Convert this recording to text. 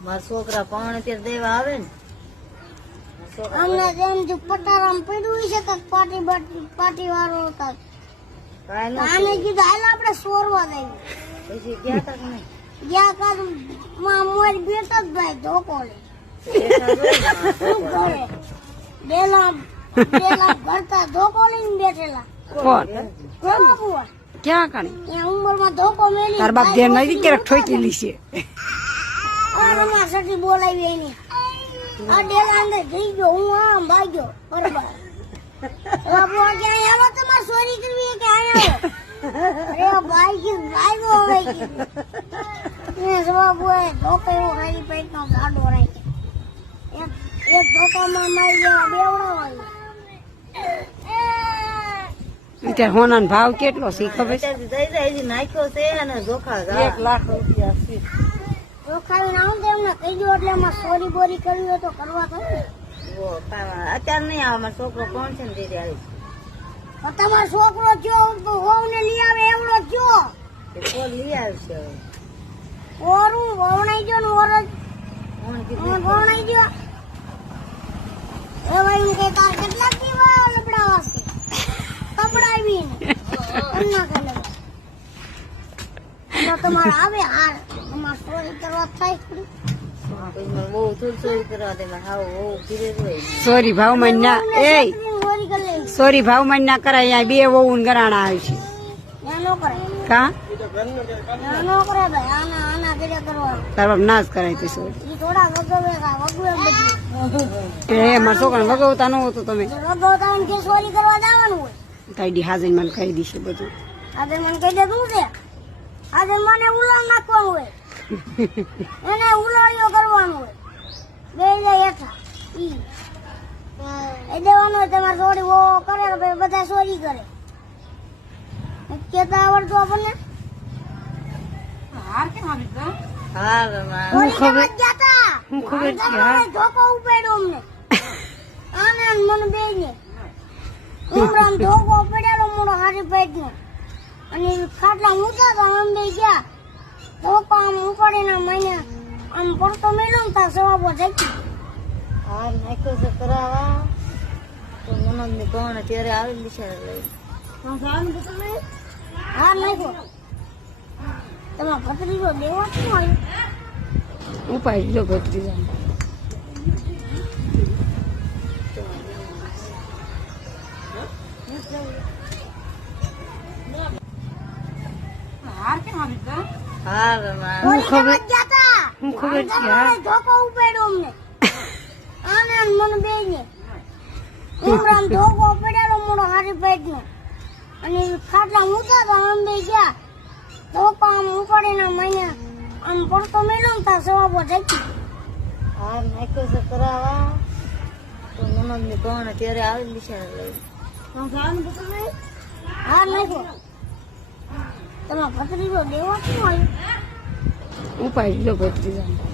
મારા છોકરા પણ અત્યારે દેવા આવે ને અમને જેમ જો પટારામ પડ્યું છે તો પાટી વાળો હતા આને કીધું હાલ આપણે સોરવા દઈએ પછી ગયા તા કે નહીં ગયા કાદ મોર બેઠો જ ભાઈ ધોકો લે બેલા ભરતા ધોકો લઈને બેઠેલા ક્યાં કણે ત્યાં ઉંમરમાં ધોકો મેલી તાર બાપ ધ્યાન નથી કે ઠોકેલી છે આમાં સટી બોલાવી એની આ ડેલા અંદર જઈ ગયો હું આમ ભાગ્યો બરોબર બાબુ ક્યાં આવો તમારે ચોરી કરવી કે આયા અરે ભાઈ કે ભાઈ હવે ને બાબુ એ ધોકો એવો ખાલી પેટનો ગાડો રાખ્યો એક ધોકામાં મારી જેવા બેવડા અત્યારે હોનાનો ભાવ કેટલો છે ખબર છે હજી નાખ્યો છે અને જોખા 1 લાખ રૂપિયા છે ધોકાવીને આવું તો એમને કહી દો એટલે એમાં ચોરી બોરી કરવી હોય તો કરવા થાય અત્યારે નહીં આવે મારો છોકરો કોણ છે ને દીદી આવી તો તમારો છોકરો કયો હોવ ને લઈ આવે એવડો કયો કોણ લઈ આવશે હવે ઓરું વવણાઈ ગયો ને ઓરજ કોણ કીધું વવણાઈ ગયો એ ભાઈ કે તાર કેટલા દીવા લબડા વાસ્તે કપડાવીને અન્ના કરે તો તમારે આવે હાર અમાર ચોરી કરવા થાય ખરી બહુ થોડી ચોરી કરવા દે હાવ બહુ ધીરે હોય સોરી ભાવમાં ના એ ચોરી કરી લે સોરી ભાવમાં ના કરાય અહીંયા બે વહુ ગરાણા આવે છે યા નો કરે કા યા નો કરે ભાઈ આના ઘરે કરવાનું તાર બાપ ના જ કરાય તે સોરી ઈ થોડા વગવે બધું એ મારા છોકરાને વગવતા ન હોતો તમે વગવતાને કે ચોરી કરવા જવાનું હોય કાઢી હાજર મને કહી દીશે બધું આજે મને કહી દે શું છે આજે મને ઉલાળ નાખવાનું હોય એને ઉલાળીઓ કરવાનું હોય બે જાય હેઠા ઈ એ દેવાનું હોય તમારે ચોરી વો કરે તો પછી બધા ચોરી કરે કેતા આવડતું આપણને હા ચોરી કરવા જ જાતા હું ખબર છે તમારે ધોકો ઉપાડ્યો અમને આને અને મને બેયને ઉમરામ ધોકો પડ્યો મોડો હારી પેટનો અને ખાટલા મૂક્યા તો આમ બે ગયા ધોકો આમ ઉપાડીને મને આમ પડતો મેલ્યો ને તાર સવાબો જકી હાર નાખ્યો છે કરાવા તો મનોજ ની કોણ અત્યારે આવે બિચારા લઈ હાર નાખ્યો તમારા ભત્રીજો દેવા શું આવ્યો ઉપાય લો ભત્રીજા ચોરી કરવા જ જાતા હું ખબર છે તમારે ધોકો ઉપાડ્યો અમને આને અને મને બેયને ઉમરામ ધોકો પડ્યો મોડો હારી પેટનો અને ખાટલા મૂક્યા તો આમ બે ગયા ધોકો આમ ઉપાડીને મને આમ પડતો મેલ્યો ને તાર સવાબો જકી હાર નાખ્યો છે કરાવા તો મનોજ ની કોણ અત્યારે આવે બિચારા લઈ હાર નાખ્યો તમારા ભત્રીજો દેવા શું આવ્યો ઉપાય લો ભત્રીજા